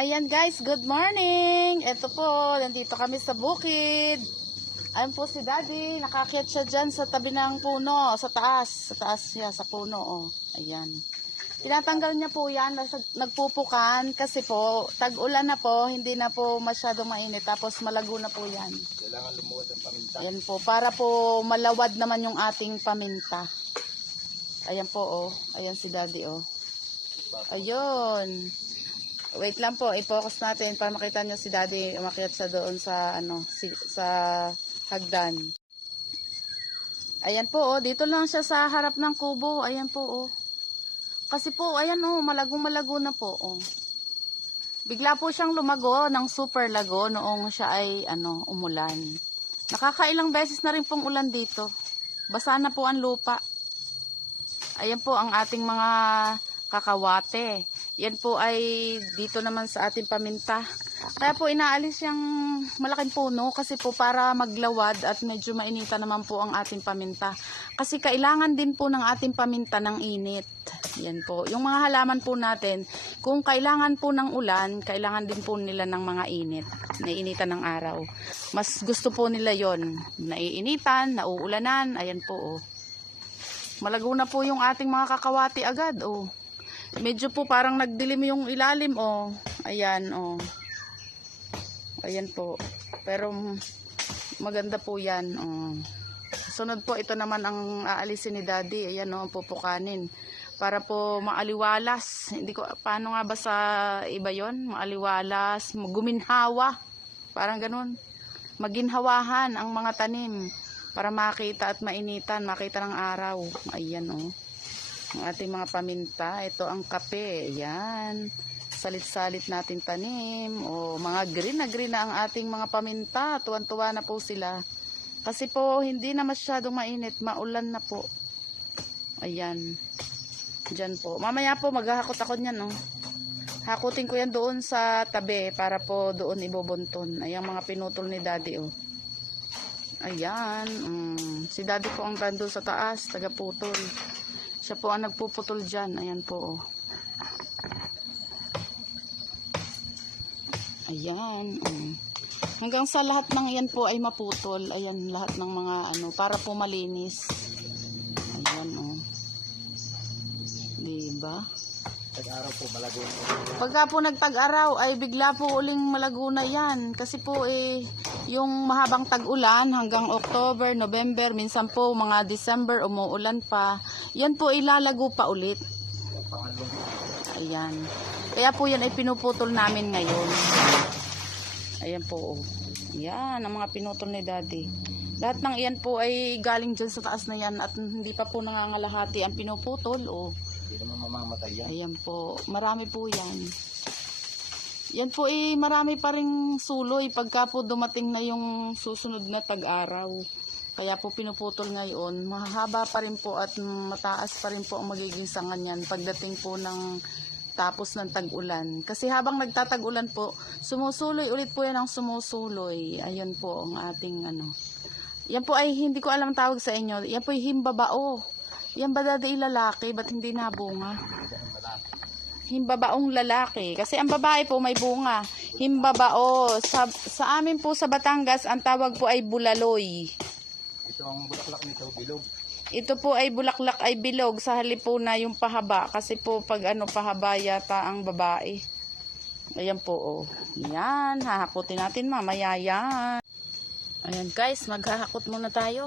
Ayan guys, good morning! Ito po, nandito kami sa bukid. Ayan po si Daddy, nakakyat siya dyan sa tabi ng puno, sa taas. Sa taas siya, sa puno, oh. Ayan. Tinatanggal niya po yan, nagpupukan kasi po, tag-ulan na po, hindi na po masyadong mainit, tapos malago na po yan. Kailangan lumuwad ang paminta. Ayan po, para po malawad naman yung ating paminta. Ayan po, oh. Ayan si Daddy, oh. Ayun. Wait lang po, i-focus natin para makita nyo si Daddy umakyat sa doon sa sa hagdan. Ayan po, oh, dito lang siya sa harap ng kubo. Ayan po, oh. Kasi po, ayan oh, malagong-malago na po, oh. Bigla po siyang lumago ng super lago noong siya ay umulan. Nakakailang beses na rin pong ulan dito. Basa na po ang lupa. Ayan po ang ating mga kakawate. Yan po ay dito naman sa ating paminta. Kaya po inaalis yung malaking puno kasi po para maglawad at medyo mainita naman po ang ating paminta. Kasi kailangan din po ng ating paminta ng init. Yan po. Yung mga halaman po natin, kung kailangan po ng ulan, kailangan din po nila ng mga init. Naiinitan ng araw. Mas gusto po nila yon. Naiinitan, nauulanan. Ayan po, oh. Malago na po yung ating mga kakawati agad, oh. Medyo po parang nagdilim yung ilalim, oh. Ayan, oh. Ayan po. Pero maganda po yan, oh. Sunod po, ito naman ang aalisin ni Daddy. Ayan, oh, pupukanin. Para po maaliwalas. Hindi ko, paano nga ba sa iba yon? Maaliwalas, guminhawa. Parang ganun. Maginhawahan ang mga tanim. Para makita at mainitan, makita ng araw. Ayan, oh. Ang ating mga paminta, ito ang kape, yan, salit-salit natin tanim, o mga green na ang ating mga paminta, tuwan-tuwa na po sila, kasi po hindi na masyadong mainit, maulan na po. Ayan, dyan po, mamaya po maghahakot ako nyan, oh. Hakutin ko yan doon sa tabi, para po doon ibubunton. Ayan mga pinutol ni Daddy, oh. Ayan, si Daddy po ang rando sa taas, taga-putol. Siya po ang nagpuputol dyan. Ayan po, oh. Ayan. Hanggang sa lahat ng yan po ay maputol. Ayan, lahat ng mga para po malinis. Ayan, oh. Diba? Tag-araw po, malago na. Pagka po nagtag-araw ay bigla po uling malago na yan. Kasi po yung mahabang tag-ulan hanggang October, November, minsan po mga December umuulan pa. Yan po ilalago pa ulit. Ayan. Kaya po yan ay pinuputol namin ngayon. Ayan po, oh. Ayan, ang mga pinutol ni Daddy. Lahat ng iyan po ay galing dyan sa taas na yan at hindi pa po nangangalahati ang pinuputol, oh. Hindi naman mamamatay yan. Ayan po, marami po yan. Yan po marami pa ring suloy pagka po dumating na yung susunod na tag-araw. Kaya po pinuputol ngayon, mahaba pa rin po at mataas pa rin po ang magiging sanga niyan pagdating po ng tapos ng tag-ulan. Kasi habang nagtatag-ulan po, sumusuloy ulit po yan ang sumusuloy. Ayan po ang ating Yan po ay hindi ko alam tawag sa inyo. Yan po ay himbabao. Yan ba Daddy lalaki? Ba't hindi nabunga? Himbabaong lalaki. Kasi ang babae po may bunga. Himbabao. Sa amin po sa Batangas, ang tawag po ay bulaloy. Ito ang bulaklak nito, bilog. Ito po ay bulaklak ay bilog. Sa halip po na yung pahaba. Kasi po pag pahaba yata ang babae. Ayan po, oh. Yan. Hahakutin natin mamaya yan. Ayan guys, maghahakot muna tayo.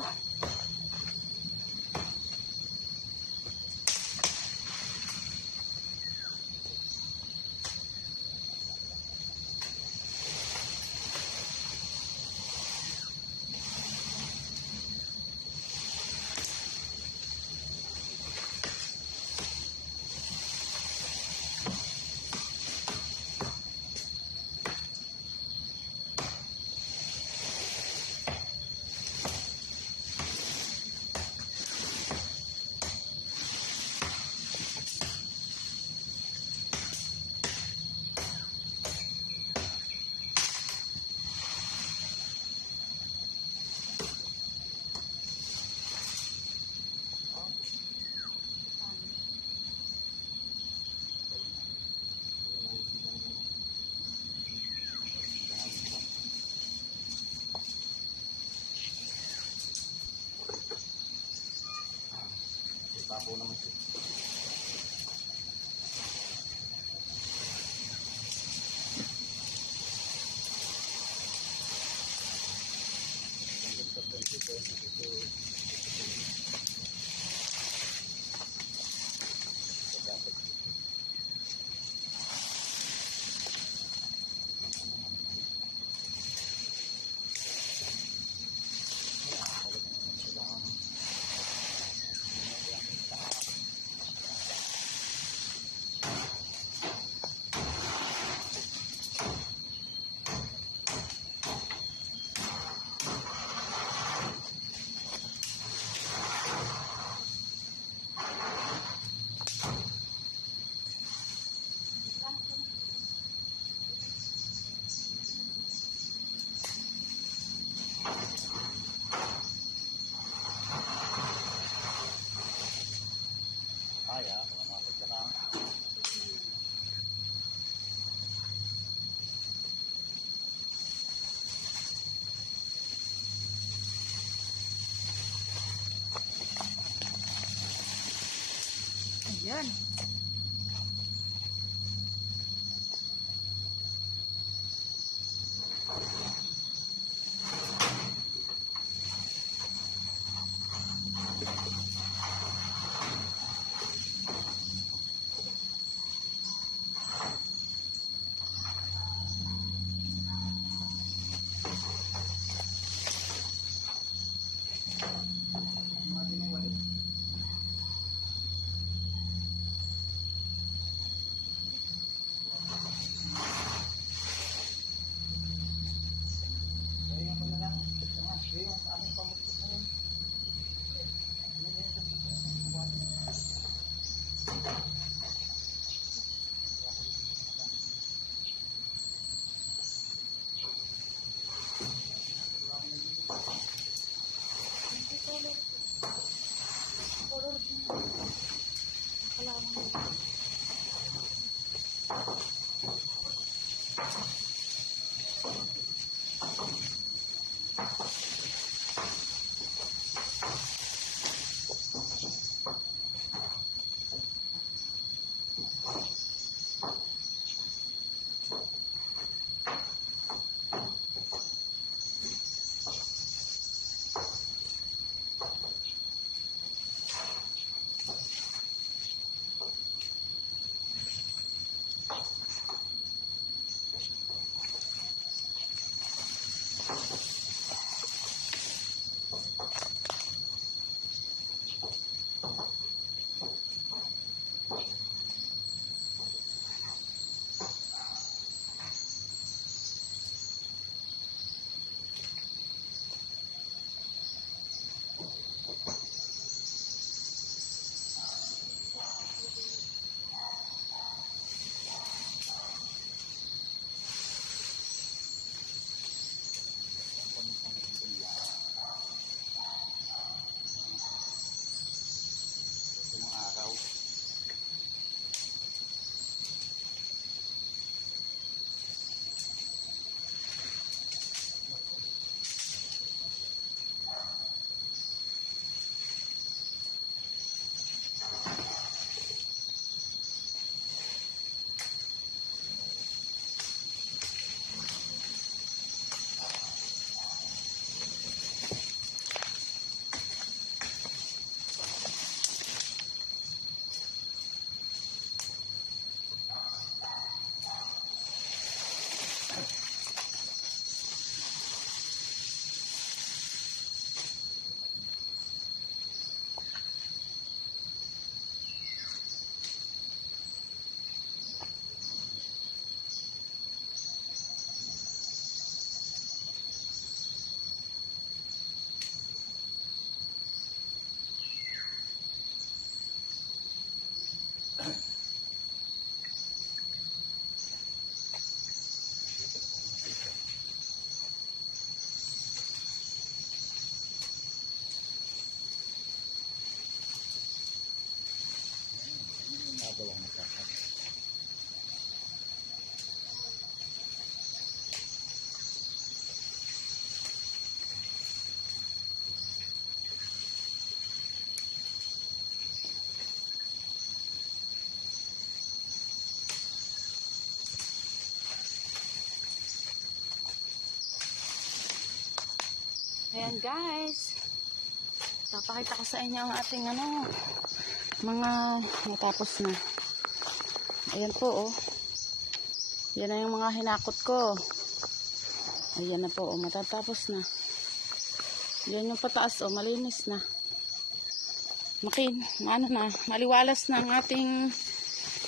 Yan. Ayan guys, papakita ko sa inyo ang ating mga natapos na. Ayan po oh. Yan na yung mga hinakot ko. Ayan na po oh, matatapos na. Yan yung pataas oh, malinis na. Maliwalas na ang ating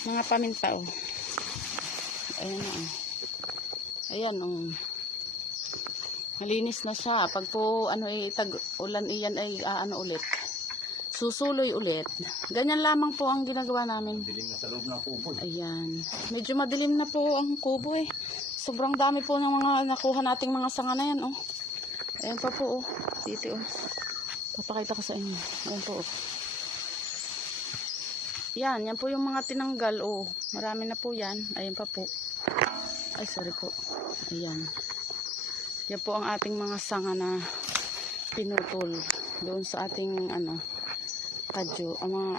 mga paminta oh. Ayan na oh. Ayan oh. Malinis na siya. Pag po tag-ulan iyan ay ulit. Susuloy ulit. Ganyan lamang po ang ginagawa namin. Dilim na sa loob ng kubo. Ayan. Medyo madilim na po ang kubo eh. Sobrang dami po ng mga nakuha nating mga sanga na yan oh. Ayan pa po oh. Dito oh. Papakita ko sa inyo. Ayan po oh. Yan po yung mga tinanggal oh. Marami na po yan. Ayan pa po. Ay sorry po. Ayan. Yan po ang ating mga sanga na pinutol doon sa ating kadyo, ang mga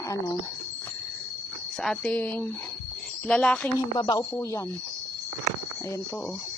sa ating lalaking himbabao po yan. Ayan po, oh.